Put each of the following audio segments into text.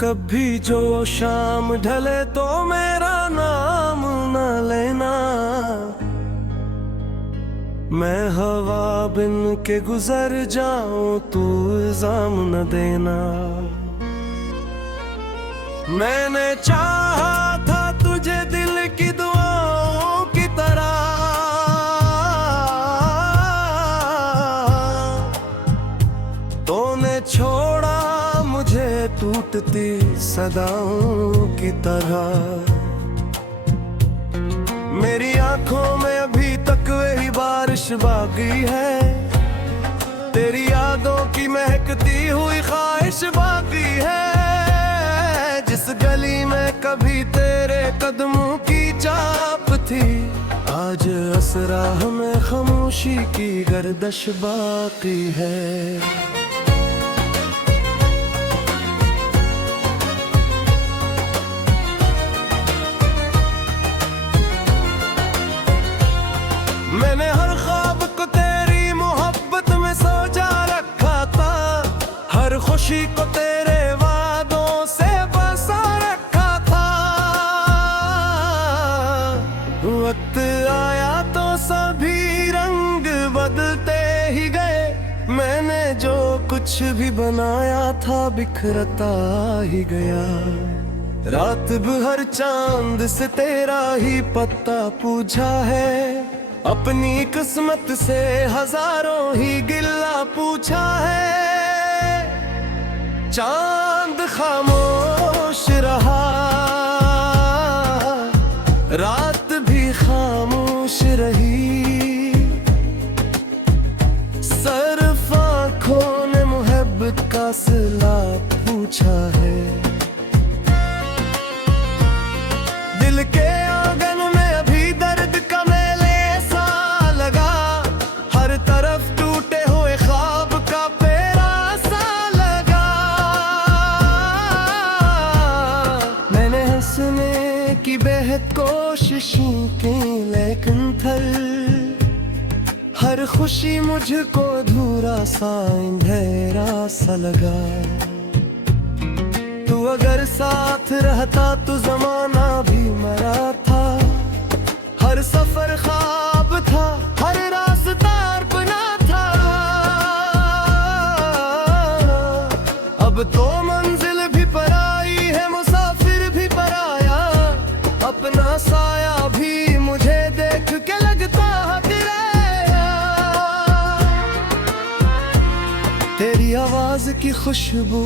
कभी जो शाम ढले तो मेरा नाम न लेना, मैं हवा बिन के गुजर जाऊं तू इल्जाम न देना। मैंने चाहा था तुझे दिल की दुआओं की तरह, तूने छोड़ा मुझे टूटती सदाओं की तरह। मेरी आंखों में अभी तक वही बारिश बाकी है, तेरी यादों की महकती हुई ख्वाहिश बाकी है। जिस गली में कभी तेरे कदमों की चाप थी, आज असरा हमें खामोशी की गर्दिश बाकी है। मैंने हर ख्वाब को तेरी मोहब्बत में सजा रखा था, हर खुशी को तेरे वादों से बसा रखा था। वक्त आया तो सभी रंग बदलते ही गए, मैंने जो कुछ भी बनाया था बिखरता ही गया। रात भर चांद से तेरा ही पत्ता पूछा है, अपनी किस्मत से हजारों ही गिल्ला पूछा है। चांद खामोश रहा, रात भी खामोश रही, सिर्फ आँखों ने मोहब्बत का सिला पूछा है। दिल के आंगन में अभी दर्द का तरफ टूटे हुए ख्वाब का पेरा सा लगा। मैंने हंसने की बेहद कोशिशें की, लेकिन थल हर खुशी मुझको अधूरा सा अंधेरा सा लगा। तू अगर साथ रहता तो जमाना भी मरा था, हर सफर ख्वाब था, हर रास्ता अब तो मंजिल भी पराई है, मुसाफिर भी पराया, अपना साया भी मुझे देख के लगता है किराया। तेरी आवाज की खुशबू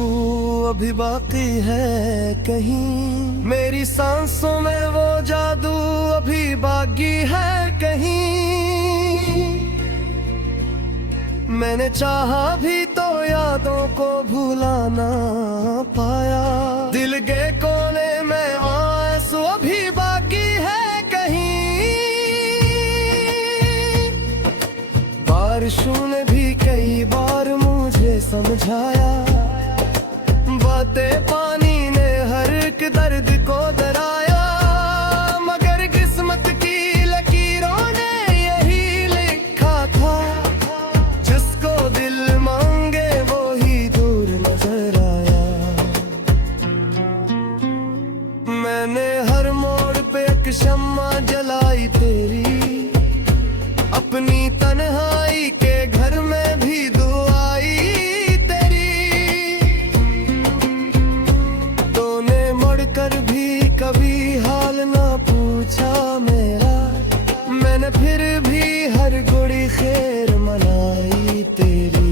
अभी बाकी है कहीं, मेरी सांसों में वो जादू अभी बाकी है कहीं। मैंने चाहा भी तो यादों को भूला ना पाया, दिल के कोने में आंसू अभी बाकी है कहीं। बारिशों ने भी कई बार मुझे समझाया, बातें पानी ने हर एक दर्द को दराया, मगर किस्मत की लकीरों ने यही लिखा था, दिल मांगे वो ही दूर नजर आया। मैंने हर मोड़ पे एक शम्मा जलाई तेरी, अपनी तन्हाई के घर में भी दुआई तेरी। तूने मुड़कर भी कभी हाल ना पूछा मेरा, मैंने फिर भी हर गुड़ी खैर मनाई तेरी।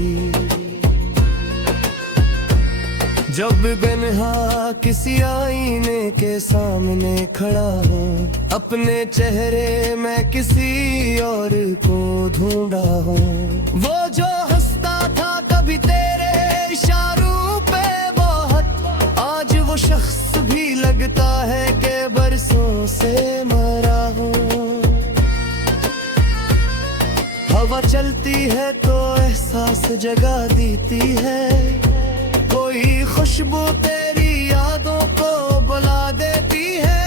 जब बिन्हा किसी आईने के सामने खड़ा हूँ, अपने चेहरे में किसी और को ढूंढा हूँ। वो जो हंसता था कभी तेरे इशारों पे बहुत, आज वो शख्स भी लगता है कि बरसों से मरा हूँ। हवा चलती है तो एहसास जगा देती है, कोई खुशबू तेरी यादों को बुला देती है।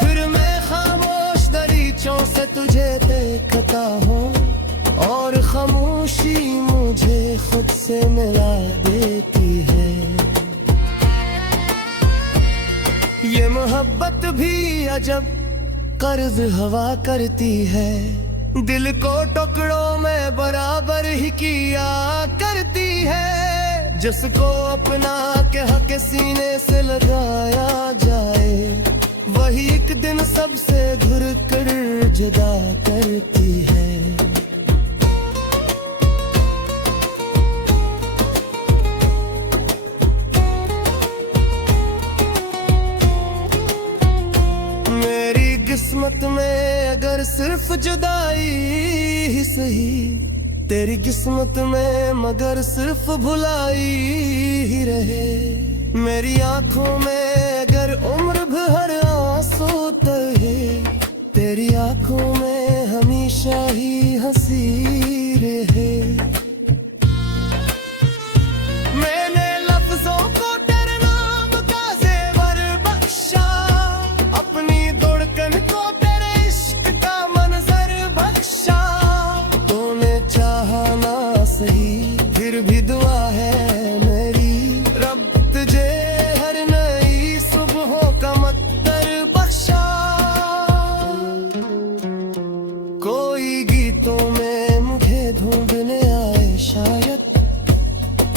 फिर मैं खामोश दरीचों से तुझे देखता हूँ, और खामोशी मुझे खुद से मिला देती है। मोहब्बत भी अजब कर्ज हवा करती है, दिल को टुकड़ों में बराबर ही किया करती है। जिसको अपना कह के सीने से लगाया जाए, वही एक दिन सबसे घुर कर जुदा करती है। किस्मत में अगर सिर्फ जुदाई ही सही, तेरी किस्मत में मगर सिर्फ भुलाई ही रहे। मेरी आंखों में अगर उम्र भर आंसू तहे, तेरी आंखों में हमेशा ही हंसी रहे। मैंने लफ्जों को तेरे नाम का जेवर बख्शा, अपनी धड़कन को तेरे इश्क का मंजर बख्शा। तूने चाहा ना सही, फिर भी दुआ है मेरी, रब तुझे हर नई सुबहों का मकदर बख्शा। कोई गीतों में मुझे ढूंढने आए शायद,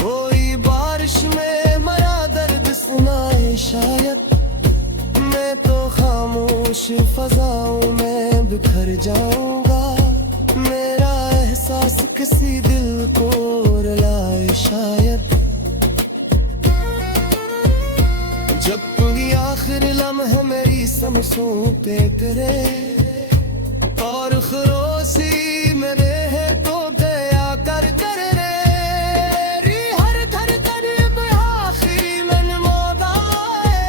कोई बारिश में मरा दर्द सुनाए शायद। मैं तो खामोश फजाओं में बिखर जाऊंगा, मेरा एहसास किसी दिल को रुलाए शायद। जब कोई आखिर लम्हा मेरी सांसों पे करे और खरोशी मेरे है तो दया कर कर रे। री हर धड़कन में आखिरी मन मौदाए,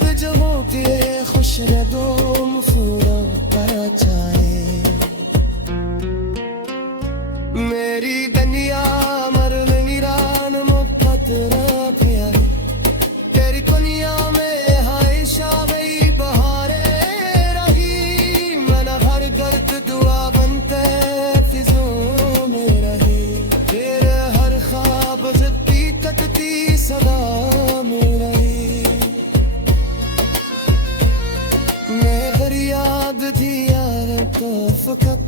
तुझे हो के खुश न दो मुफूरा पर चाहे। मेरी गनिया मर नीरान मुफ्त रखिया, तेरी कुनिया में हाइशा गई बहारे रही। मैंने हर गर्द दुआ बनते फिजों में रही, तेरे हर ख्वाब जिद्दी कटती सदा में रही। मेरी याद थी यार को फकत,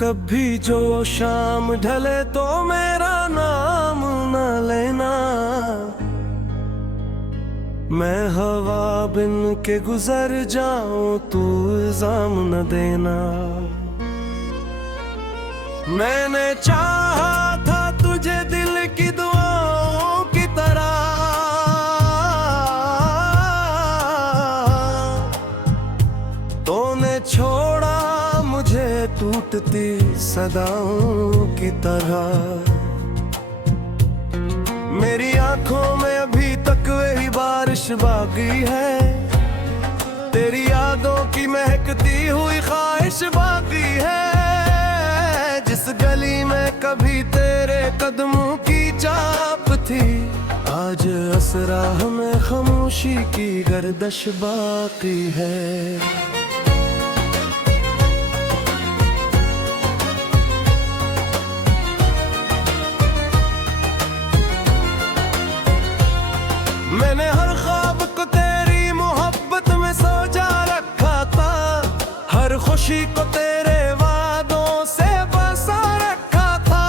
कभी जो शाम ढले तो मेरा नाम न लेना, मैं हवा बिन के गुजर जाऊं तू इल्जाम न देना। मैंने चाहा था तुझे दिल की दुआओं की तरह, तूने छोड़ा मुझे टूटती सदाओं की तरह। मेरी आंखों में अभी तक वही बारिश बाकी है, तेरी यादों की महकती हुई ख्वाहिश बाकी है। जिस गली में कभी तेरे कदमों की चाप थी, आज असरा हमें खामोशी की गर्दश बाकी है। मैंने हर ख्वाब को तेरी मोहब्बत में सजा रखा था, हर खुशी को तेरे वादों से बसा रखा था।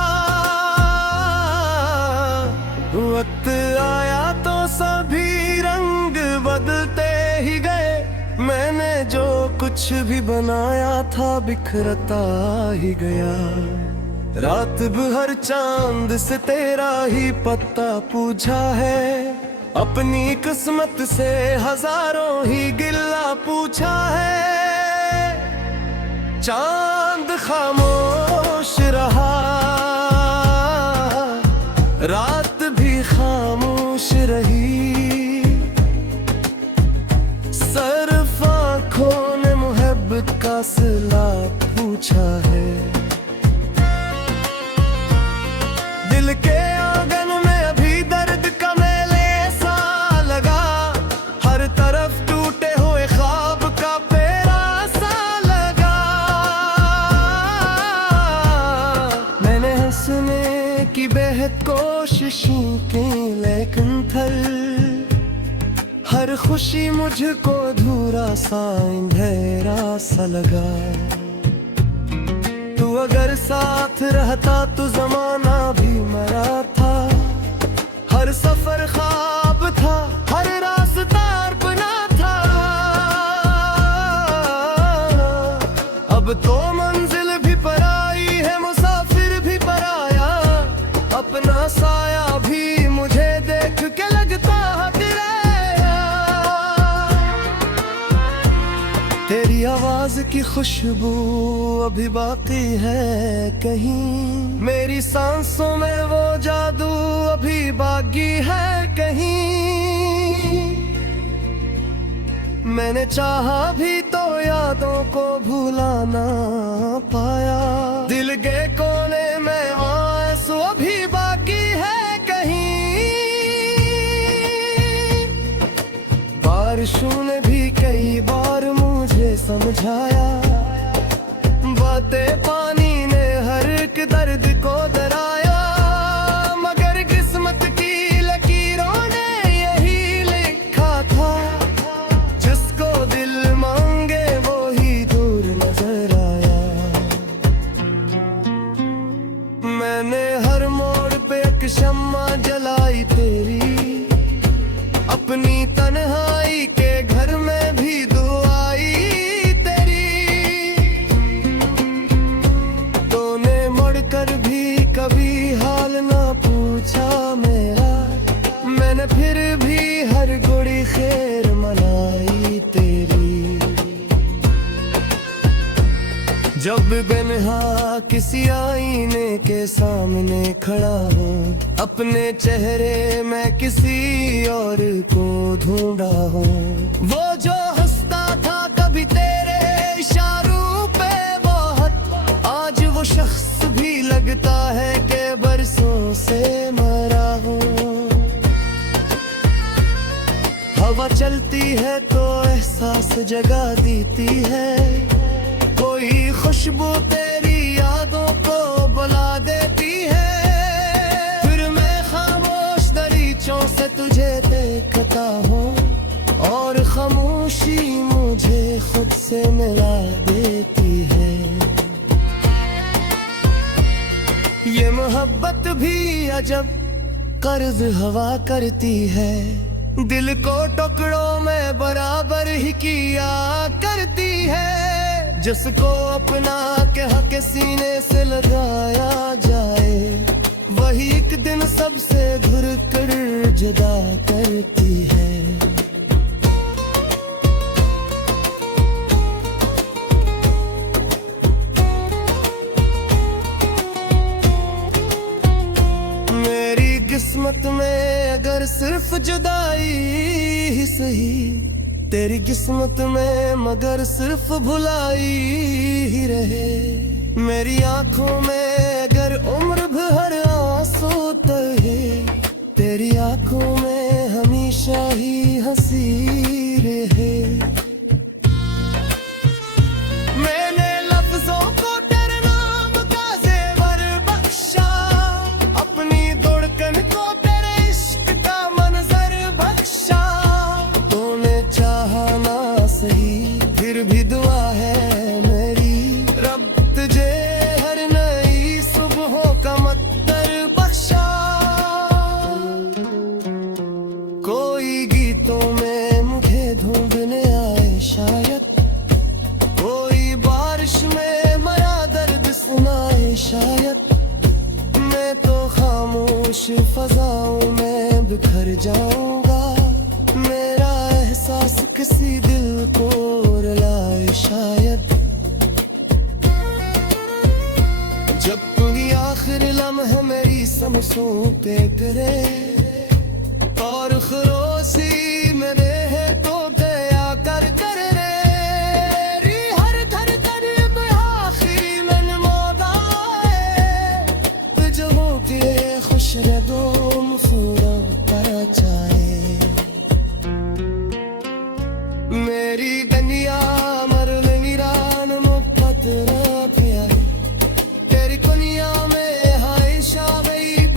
वक्त आया तो सभी रंग बदलते ही गए, मैंने जो कुछ भी बनाया था बिखरता ही गया। रात भर चांद से तेरा ही पत्ता पूछा है, अपनी किस्मत से हजारों ही गिला पूछा है। चांद खामोश रहा, रात भी खामोश रही, सिर्फ आँखों ने मोहब्बत का सिला पूछा है। की बेहद कोशिशों के लेकिन थल हर खुशी मुझको अधूरा सा अंधेरा सा लगा। तू अगर साथ रहता तो जमाना भी मरा था। हर सफर ख्वाब था, हर रास्ता अपना था। अब तो मंजिल भी पराई है, मुसाफिर भी पराया। अपना साया भी मुझे देख के लगता हटिया। तेरी आवाज की खुशबू अभी बाकी है कहीं। मेरी सांसों में वो जादू अभी बाकी है कहीं। मैंने चाहा भी तो यादों को भुला ना पाया। दिल के कोने में आंसू अभी बाकी है कहीं। बारिशों ने भी कई बार मुझे समझाया। बातें पानी ने हर एक दर्द को दराया। मगर किस्मत की लकीरों ने यही लिखा था, जिसको दिल मांगे वो ही दूर नजर आया। मैंने हर मोड़ पे एक शम्मा जलाई तेरी। अपनी तन्हाई के घर में भी दुआई तेरी। तूने मुड़कर भी कभी हाल ना पूछा मेरा। मैंने फिर भी हर गुड़ी खैर मनाई तेरी। जब बिनहा किसी आईने के सामने खड़ा हूँ, अपने चेहरे में किसी और को ढूंढा हूँ। वो जो हंसता था कभी तेरे इशारों पे बहुत, आज वो शख्स भी लगता है कि बरसों से मरा हूँ। हवा चलती है तो एहसास जगा देती है। कोई खुशबू तेरी यादों को बुला देती है। फिर मैं खामोश दरीचों से तुझे देखता हूँ, और खामोशी मुझे खुद से मिला देती है। ये मोहब्बत भी अजब कर्ज हवा करती है। दिल को टुकड़ों में बराबर ही किया करती है। जिसको अपना के हक सीने से लगाया जाए, वही एक दिन सबसे घुर कर जुदा करती है। मेरी किस्मत में अगर सिर्फ जुदाई ही सही, तेरी किस्मत में मगर सिर्फ भुलाई ही रहे। मेरी आंखों में अगर उम्र भर आंसू तहे, तेरी आंखों में हमेशा ही हंसी रहे। मैंने लफ्जों को तेरे नाम का जेवर बख्शा, अपनी धड़कन को तेरे इश्क का मंजर बख्शा। तूने चाहा ना सही, फिर भी दुआ है मेरी, रब तुझे हर नई सुबहों का मकदर बख्शा। कोई गीतों में मुझे ढूंढने आए शायद, कोई बारिश में मेरा दर्द सुनाए शायद। मैं तो खामोश फजाओं में बिखर जाऊंगा, मेरा एहसास किसी दिल को रुलाए शायद। जब कोई आखिर लम्हा मेरी सांसों पे करे, और खरोसी मेरे है तो दया कर कर रे। री हर धड़कन में आखिरी मन मौदा है, तुझको के खुश रहो मुफूरा पर चाहे। मेरी गनिया मरल वीरान मुपत पिया, तेरी कुनिया में हाय शाबई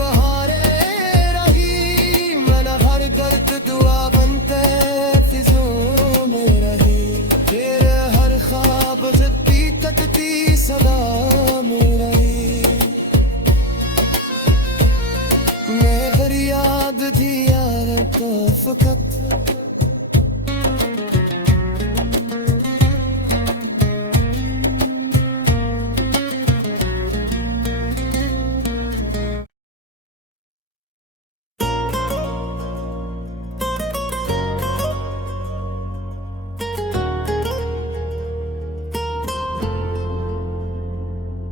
याद थी यार तो फकत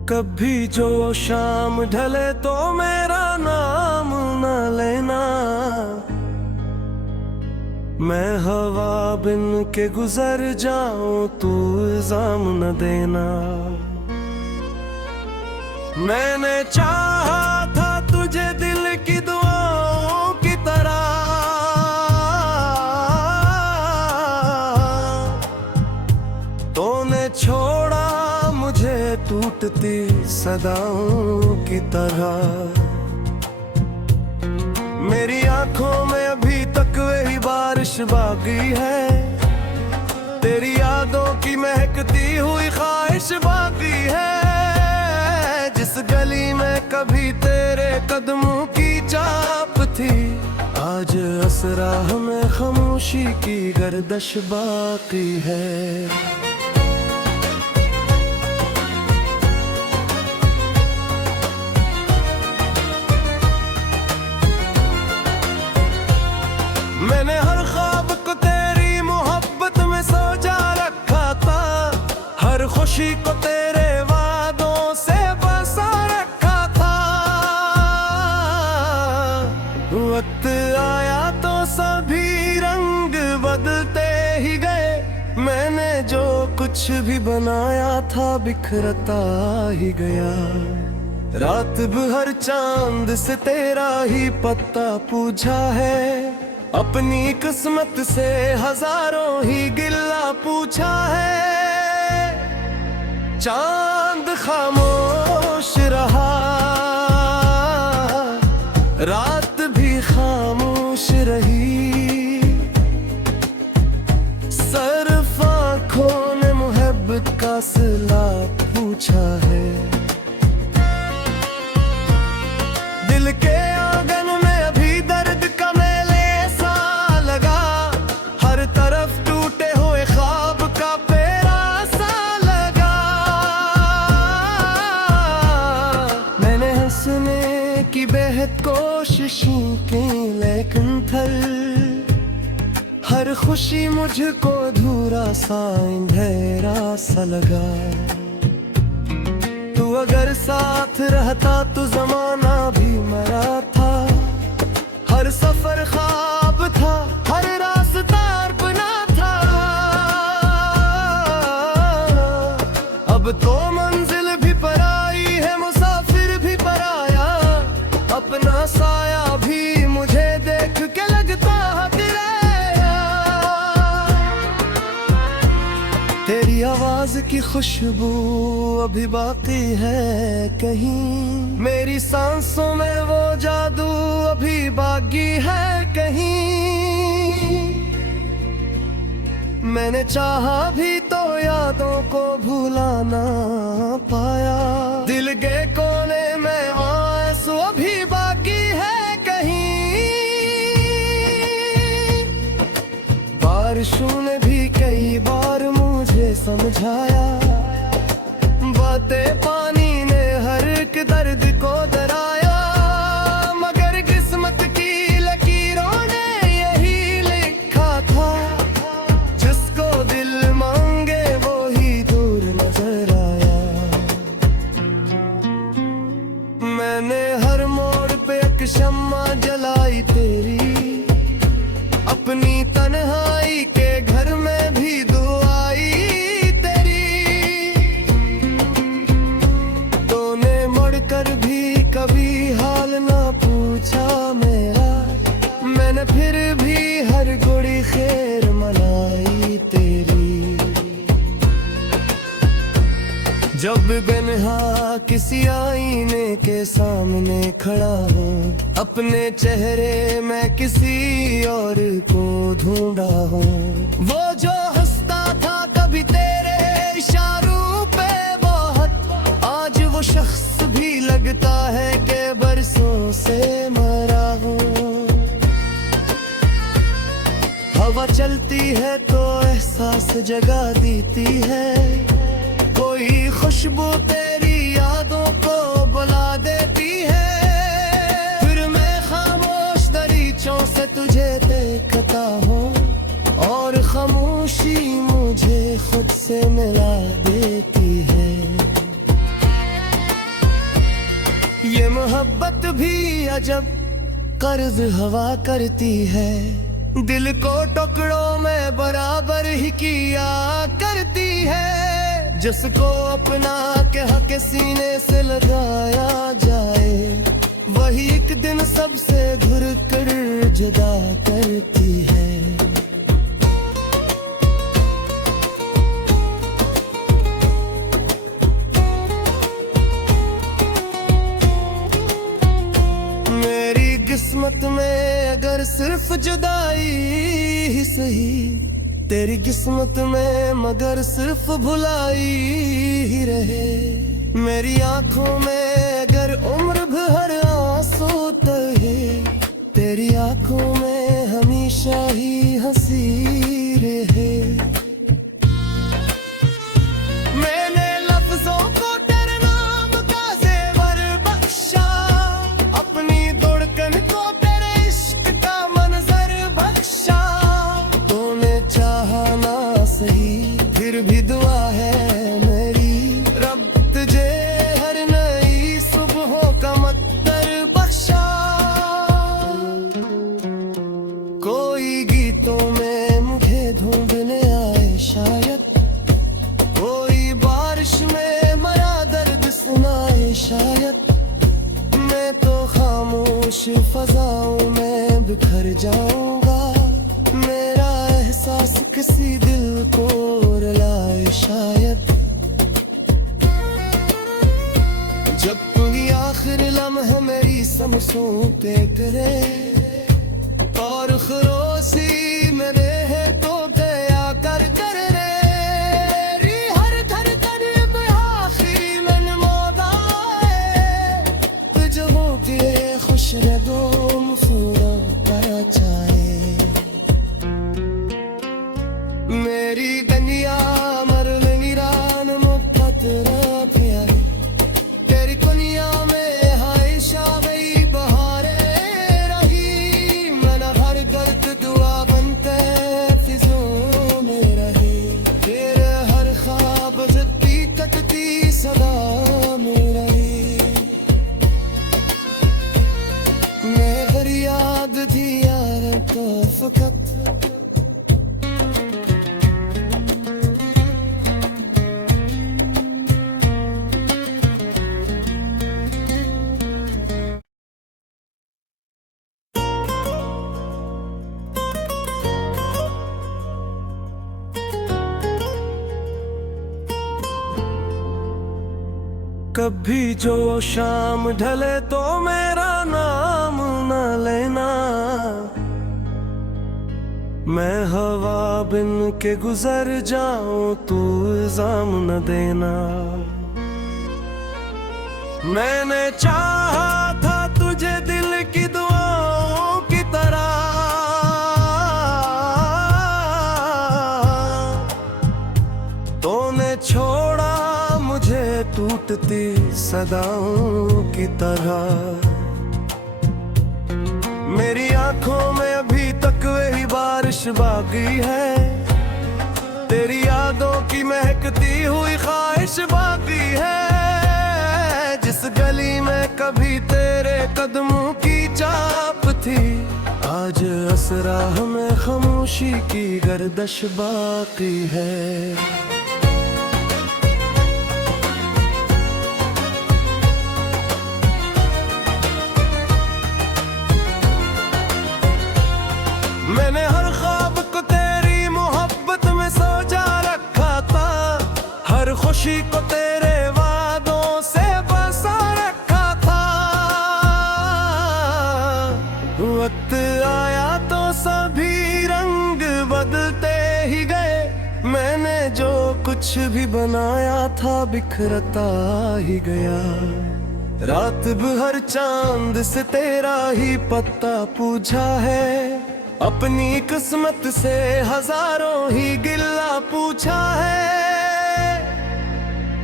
कभी जो शाम ढले तो मेरा नाम न लेना, मैं हवा बिन के गुजर जाऊं तू इल्जाम न देना। मैंने चाहा था तुझे दिल की दुआओं की तरह, तूने छोड़ा मुझे टूटती सदाओं की तरह। मेरी आंखों में अभी तक वही बारिश बाकी है, तेरी यादों की महकती हुई ख्वाहिश बाकी है। जिस गली में कभी तेरे कदमों की चाप थी, आज असरा में खामोशी की गर्दिश बाकी है। मैंने हर ख्वाब को तेरी मोहब्बत में सजा रखा था, हर खुशी को तेरे वादों से बसा रखा था। वक्त आया तो सभी रंग बदलते ही गए, मैंने जो कुछ भी बनाया था बिखरता ही गया। रात भर चांद से तेरा ही पत्ता पूछा है, अपनी किस्मत से हजारों ही गिला पूछा है। चांद खामोश रहा, रात भी खामोश रही, सिर्फ आँखों ने मोहब्बत का सिला पूछा है। दिल के आंगन में अभी दर्द का की बेहद कोशिशों की, लेकिन थल हर खुशी मुझको अधूरा सा अंधेरा सा लगा। तू अगर साथ रहता तो जमाना भी मरा था, हर सफर ख्वाब था, हर रास्ता अपना था। अब तो मंजिल भी पराई है, मुसाफिर भी पराया, अपना साया भी मुझे देख के लगता किराया। तेरी आवाज की खुशबू अभी बाकी है कहीं, मेरी सांसों में वो जादू अभी बाकी है कहीं। मैंने चाहा भी तो यादों को भुला ना पाया, दिल के कोने में आंसू अभी बाकी है कहीं। बारिशों ने भी कई बार मुझे समझाया, बातें पानी ने हर एक दर्द को दराया, मगर किस्मत की लकीरों ने यही लिखा था, जिसको दिल मांगे वो ही दूर नजर आया। मैंने हर मोड़ पे एक शम्मा जलाई तेरी, अपनी तन्हाई के घर में भी दुआई तेरी। तूने मुड़कर भी कभी हाल ना पूछा मेरा, मैंने फिर भी हर गुड़ी खैर मनाई तेरी। जब बेनहा किसी आईने के सामने खड़ा हूँ, अपने चेहरे में किसी और को ढूंढा हूँ। वो जो हंसता था कभी तेरे इशारों पे बहुत, आज वो शख्स भी लगता है कि बरसों से मरा हूँ। हवा चलती है तो एहसास जगा देती है, कोई खुशबू तेरी यादों को बुला देती है। फिर मैं खामोश दरीचों से तुझे देखता हूँ और खामोशी मुझे खुद से मिला देती है। ये मोहब्बत भी अजब कर्ज हवा करती है, दिल को टुकड़ों में बराबर ही किया करती है। जिसको अपना कह के सीने से लगाया जाए, वही एक दिन सबसे घुर कर जुदा करती है। किस्मत में अगर सिर्फ जुदाई ही सही, तेरी किस्मत में मगर सिर्फ भुलाई ही रहे। मेरी आंखों में अगर उम्र भर आंसू तहे, तेरी आंखों में हमेशा ही हंसी रहे। मैंने लफ्जों को तेरे नाम का जेवर बख्शा, अपनी धड़कन को तेरे इश्क का मंजर बख्शा। तूने चाहा ना सही फिर भी दुआ है मेरी, रब तुझे हर नई सुबहों का मकदर बख्शा। कोई गीतों में मुझे ढूंढने आए शायद, कोई बारिश में मरा दर्द सुनाए शायद। मैं तो खामोश फजाओं में बिखर जाऊंगा, मेरा एहसास किसी दिल को रुलाए शायद। जब कोई आखिर लम्हा मेरी सांसों पे करे और खरोसी मेरे है तो दया कर कर रे। री हर धड़कन में आखिरी मन मोदाए, तुझ हो के खुश रहो मुस्कुरा पाया चाहे। मेरी गनिया मरल निरान मुद्दत रखिया, तेरी कनिया में हाइशा गई बहारे रही। मन हर दर्द दुआ बनते फिजों में रही, तेरे हर ख्वाब जिद्दी कटती सदा में रही। मैं फरियाद थी यार तो फकत, कभी जो शाम ढले तो मेरा नाम न लेना, मैं हवा बिन के गुजर जाऊं तू इल्जाम न देना। मैंने चाहा था तुझे दिल की दुआओं की तरह, तूने छोड़ा मुझे टूटती सदाओं की तरह। मेरी आंखों में अभी तक वही बारिश बाकी है, तेरी यादों की महकती हुई ख्वाहिश बाकी है। जिस गली में कभी तेरे कदमों की चाप थी, आज असरा हमें खामोशी की गर्दश बाकी है। मैंने हर ख्वाब को तेरी मोहब्बत में सजा रखा था, हर खुशी को तेरे वादों से बसा रखा था। वक्त आया तो सभी रंग बदलते ही गए, मैंने जो कुछ भी बनाया था बिखरता ही गया। रात भर चांद से तेरा ही पत्ता पूछा है, अपनी किस्मत से हजारों ही गिल्ला पूछा है,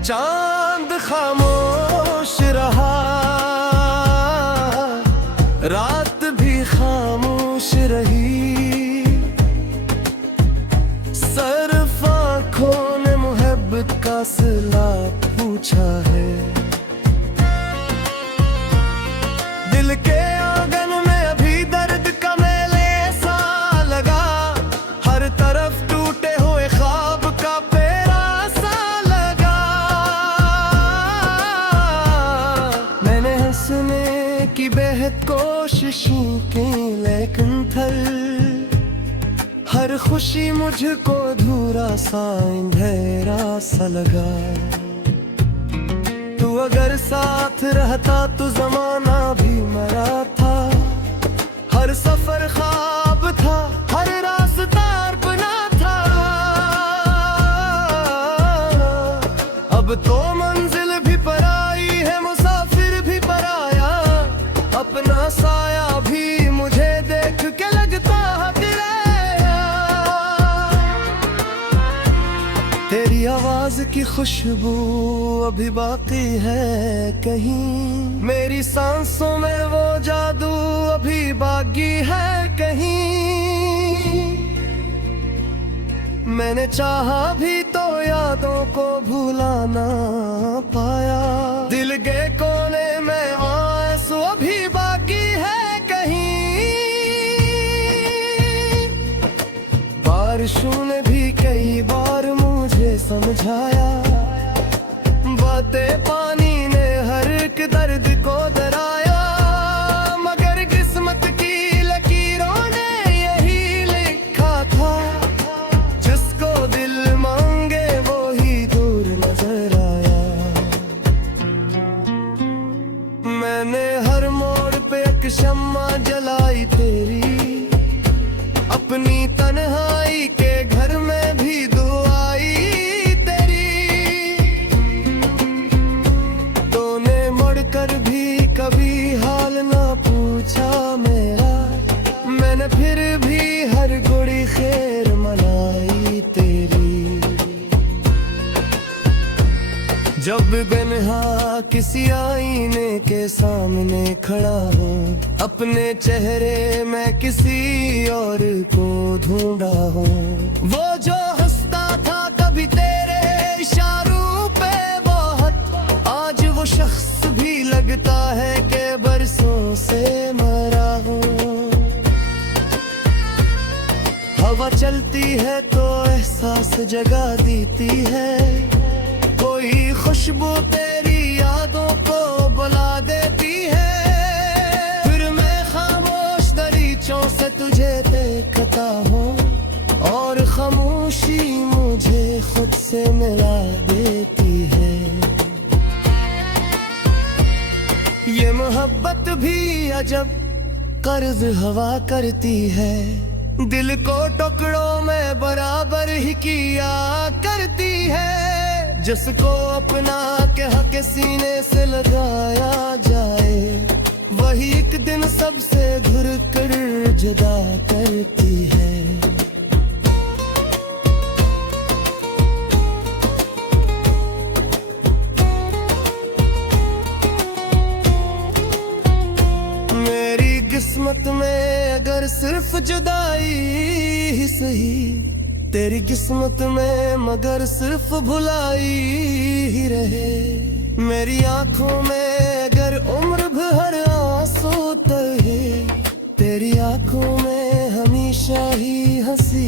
चांद खामोश रहा, रात भी खामोश रही। सिर्फ आँखों ने मोहब्बत का सिला पूछा है। दिल के आंगन में अभी दर्द का मेले सा लगा, हर तरफ टूटे हुए ख्वाब का फेरा सा लगा। मैंने हंसने की बेहद कोशिशें की, लेकिन थल हर खुशी मुझको अधूरा सा अंधेरा सा लगा। तू अगर साथ रहता तो जमाना भी मरा था, हर सफर ख्वाब था, हर रास्ता अपना था। अब तो मंजिल भी पराई है, मुसाफिर भी पराया, अपना साया भी मुझे देख के लगता है किराया। तेरी आवाज की खुशबू अभी बाकी है कहीं, मेरी सांसों में वो जादू अभी बाकी है कहीं। मैंने चाहा भी तो यादों को भूला ना पाया, दिल के कोने में आंसू अभी बाकी है कहीं। बारिशों ने भी कई बार मुझे समझाया, बातें पानी ने हर एक दर्द को दराया, मगर किस्मत की लकीरों ने यही लिखा था, जिसको दिल मांगे वो ही दूर नजर आया। मैंने हर मोड़ पे एक शम्मा जलाई तेरी, अपनी तन्हाई के घर में भी दुआई कर भी कभी हाल ना पूछा मेरा, मैंने फिर भी हर गुड़ी खैर मनाई तेरी। जब बिन्हा किसी आईने के सामने खड़ा हूँ, अपने चेहरे में किसी और को ढूंढा हूँ। वो जो हंसता था कभी तेरे इशारों पे बहुत, आज वो शख्स भी लगता है कि बरसों से मरा हूँ। हवा चलती है तो एहसास जगा देती है, कोई खुशबू तेरी यादों को बुला देती है। फिर मैं खामोश दरीचों से तुझे देखता हूँ, और खामोशी मुझे खुद से मिला देती है। ये मोहब्बत भी अजब कर्ज हवा करती है, दिल को टुकड़ों में बराबर ही किया करती है। जिसको अपना के हक सीने से लगाया जाए, वही एक दिन सबसे घुर कर जुदा करती है। किस्मत में अगर सिर्फ जुदाई ही सही, तेरी किस्मत में मगर सिर्फ भुलाई ही रहे। मेरी आंखों में अगर उम्र भर आंसू तहे, तेरी आंखों में हमेशा ही हंसी